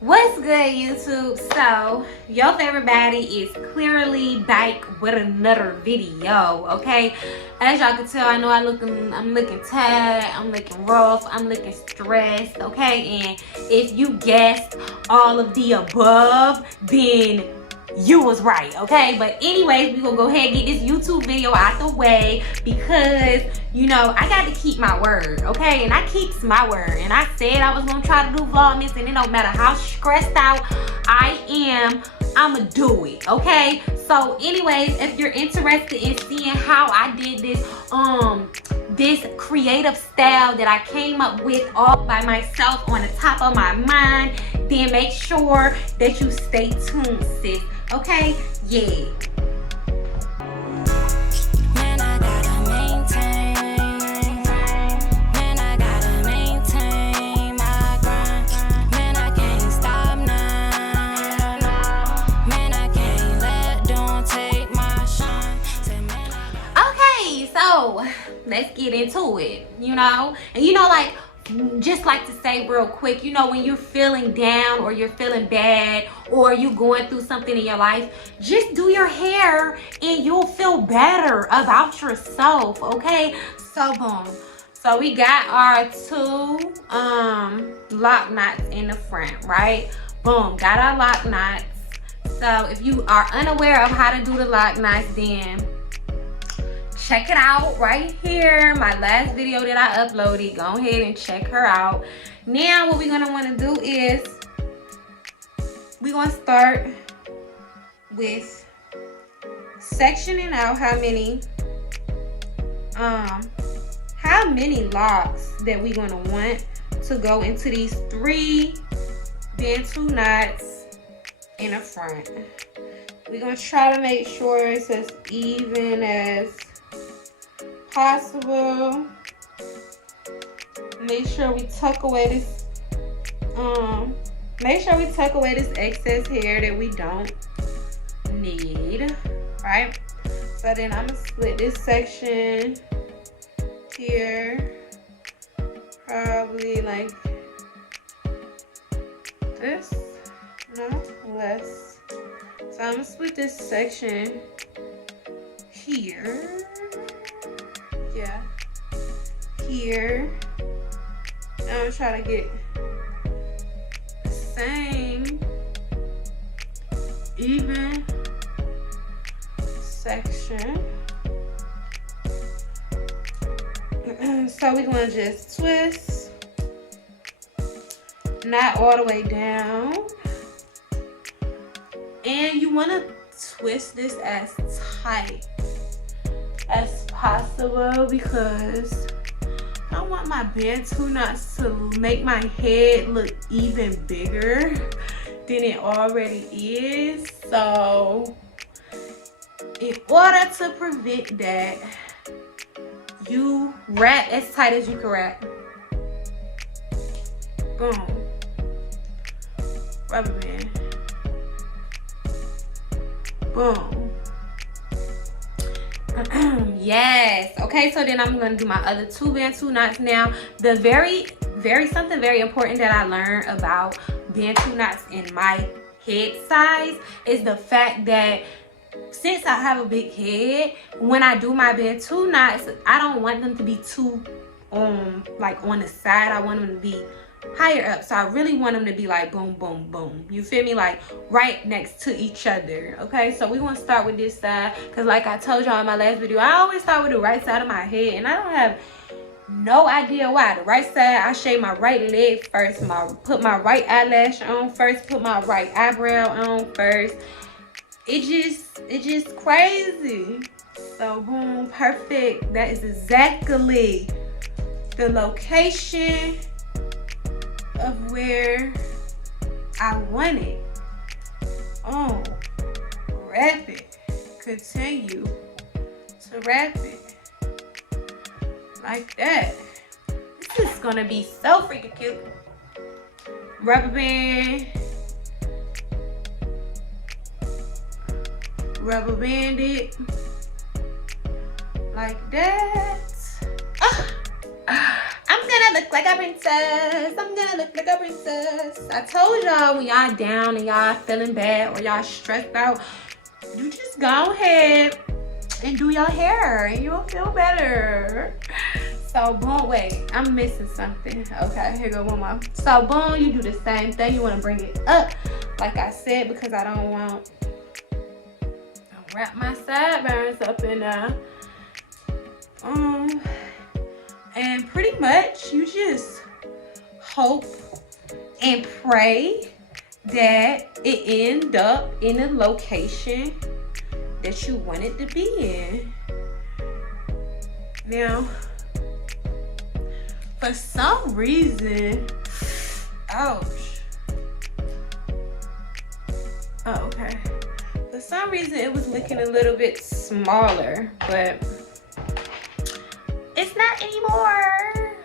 What's good, YouTube? So your favorite baddie is clearly back with another video. Okay, as y'all can tell, I know I'm looking tired, I'm looking rough, I'm looking stressed. Okay, and if you guessed all of the above, then you was right. Okay, but anyways, we gonna go ahead and get this YouTube video out the way because I got to keep my word. Okay, and I keeps my word, and I said I was gonna try to do vlogmas, and it don't matter how stressed out I am, I'ma do it. Okay, so anyways, if you're interested in seeing how I did this creative style that I came up with all by myself on the top of my mind, then make sure that you stay tuned, sis. Okay, yeah. So let's get into it, and like, just like to say real quick, when you're feeling down or you're feeling bad or you going through something in your life, just do your hair and you'll feel better about yourself. Okay, so boom, so we got our two lock knots in the front, right? Boom, got our lock knots. So if you are unaware of how to do the lock knots, then check it out right here, my last video that I uploaded. Go ahead and check her out. Now what we're gonna want to do is we're gonna start with sectioning out how many locks that we're gonna want to go into these 3 Bantu knots in the front. We're gonna try to make sure it's as even as possible. Make sure we tuck away this excess hair that we don't need, right? So then I'm gonna split this section here probably like this, no less. So I'm gonna split this section here, yeah, here. I'm gonna try to get the same even section. So we're gonna just twist, not all the way down, and you want to twist this as tight as possible because I want my Bantu knots to make my head look even bigger than it already is. So in order to prevent that, you wrap as tight as you can wrap. Boom. Rubber band. Boom. Yes. Okay, so then I'm gonna do my other 2 Bantu knots now. The something very important that I learned about Bantu knots in my head size is the fact that since I have a big head, when I do my Bantu knots, I don't want them to be too like on the side. I want them to be higher up. So I really want them to be like boom, boom, boom. You feel me? Like right next to each other. Okay, so we want to start with this side because like I told y'all in my last video, I always start with the right side of my head, and I don't have no idea why. The right side, I shave my right leg first, put my right eyelash on first, put my right eyebrow on first. It's just crazy. So boom, perfect. That is exactly the location of where I want it. Oh, wrap it. Continue to wrap it like that. This is gonna be so freaking cute. Rubber band. Rubber band it like that. I'm gonna gonna look like a princess. I'm gonna look like a princess. I told y'all, when y'all down and y'all feeling bad or y'all stressed out, you just go ahead and do your hair and you'll feel better. So boom, wait, I'm missing something. Okay, here go one more. So boom, you do the same thing. You want to bring it up, like I said, because I don't want to wrap my sideburns up in and pretty much you just hope and pray that it end up in a location that you want it to be in. Now, for some reason, ouch. Oh, okay. For some reason, it was looking a little bit smaller, but it's not anymore.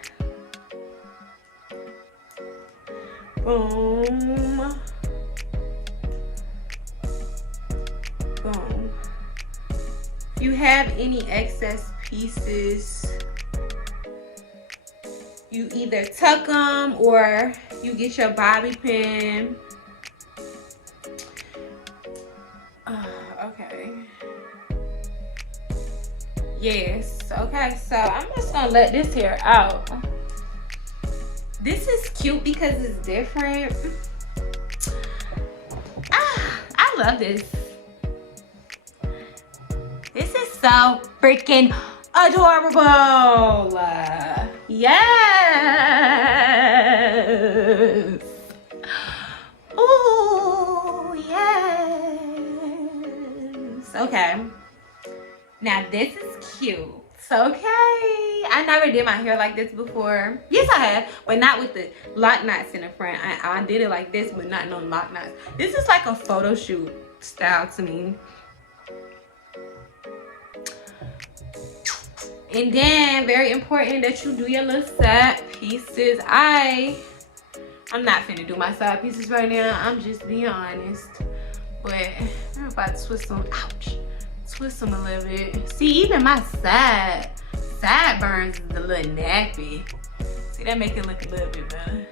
Boom. Boom. If you have any excess pieces, you either tuck them or you get your bobby pin. Okay. Yes. Okay, so I'm just gonna let this hair out. This is cute because it's different. I love this. This is so freaking adorable. Yes. Ooh, yes. Okay. Now this is cute. So, okay. I never did my hair like this before. Yes, I have, but not with the lock knots in the front. I did it like this, but not no lock knots. This is like a photo shoot style to me. And then, very important that you do your little side pieces. I'm not finna do my side pieces right now. I'm just being honest. But I'm about to twist them. Ouch. Twist them a little bit. See, even my sideburns is a little nappy. See, that make it look a little bit better.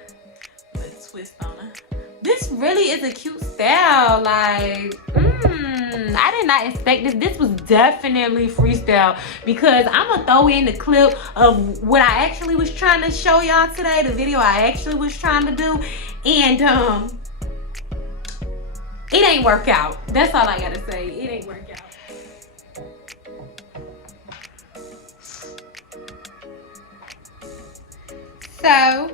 Little twist on it. This really is a cute style. Like, I did not expect this. This was definitely freestyle because I'm gonna throw in the clip of what I actually was trying to show y'all today, the video I actually was trying to do, and it ain't work out. That's all I gotta say. It ain't work out. So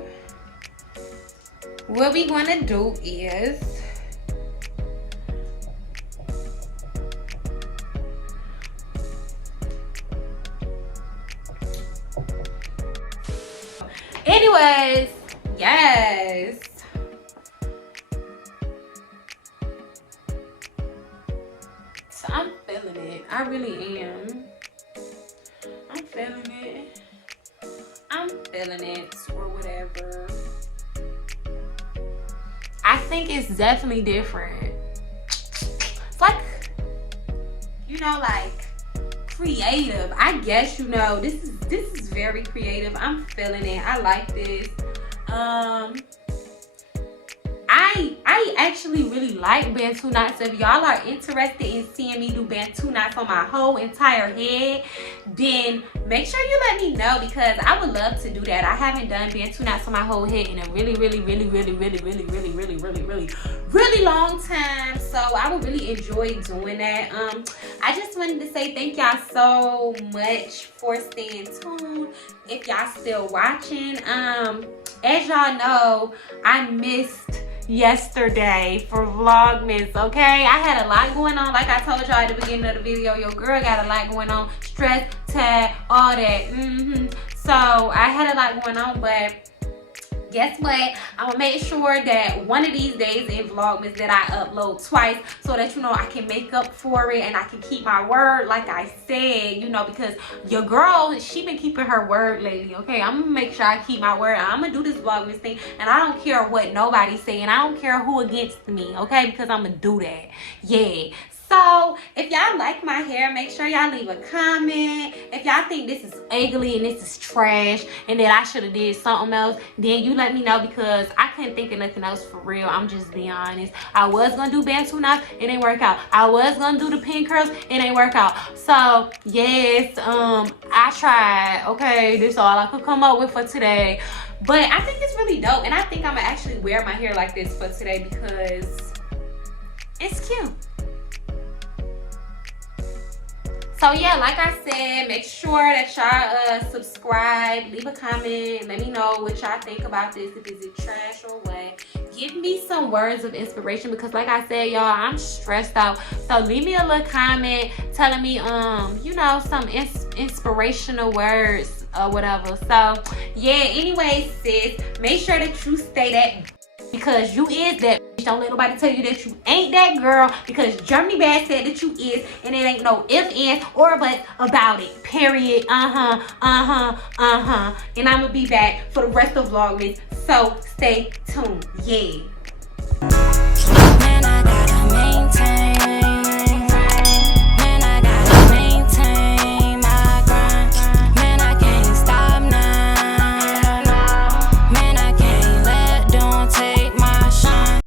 what we gonna do is anyways, yes. So I'm feeling it. I really am. I'm feeling it. I'm feeling it or whatever. I think it's definitely different. It's like, you know, like creative. I guess, you know, this is very creative. I'm feeling it. I like this. I actually really like Bantu knots. If y'all are interested in seeing me do Bantu knots on my whole entire head, then make sure you let me know because I would love to do that. I haven't done Bantu knots on my whole head in a really long time. So I would really enjoy doing that. I just wanted to say thank y'all so much for staying tuned. If y'all still watching, as y'all know, I missed yesterday for Vlogmas, okay? I had a lot going on. Like I told y'all at the beginning of the video, your girl got a lot going on. Stress, tag, all that. So I had a lot going on, but guess what? I'm gonna make sure that one of these days in Vlogmas that I upload twice so that, you know, I can make up for it and I can keep my word like I said, you know, because your girl, she been keeping her word lately, okay? I'm gonna make sure I keep my word. I'm gonna do this Vlogmas thing and I don't care what nobody's saying. I don't care who against me, okay? Because I'm gonna do that. Yeah. So if y'all like my hair, make sure y'all leave a comment. If y'all think this is ugly and this is trash and that I should have did something else, then you let me know, because I couldn't think of nothing else for real. I'm just being honest. I was gonna do Bantu knots, it didn't work out. I was gonna do the pin curls, it didn't work out. So yes, I tried. Okay, this is all I could come up with for today. But I think it's really dope, and I think I'm gonna actually wear my hair like this for today because it's cute. So yeah, like I said, make sure that y'all subscribe, leave a comment, let me know what y'all think about this, if it's trash or what. Give me some words of inspiration, because like I said, y'all, I'm stressed out. So leave me a little comment telling me you know, some inspirational words or whatever. So yeah, anyway, sis, make sure that you stay that, because you is that. Don't let nobody tell you that you ain't that girl, because Germany Bad said that you is, and it ain't no if, ands, or buts about it. Period. And I'm gonna be back for the rest of Vlogmas, so stay tuned. Yeah.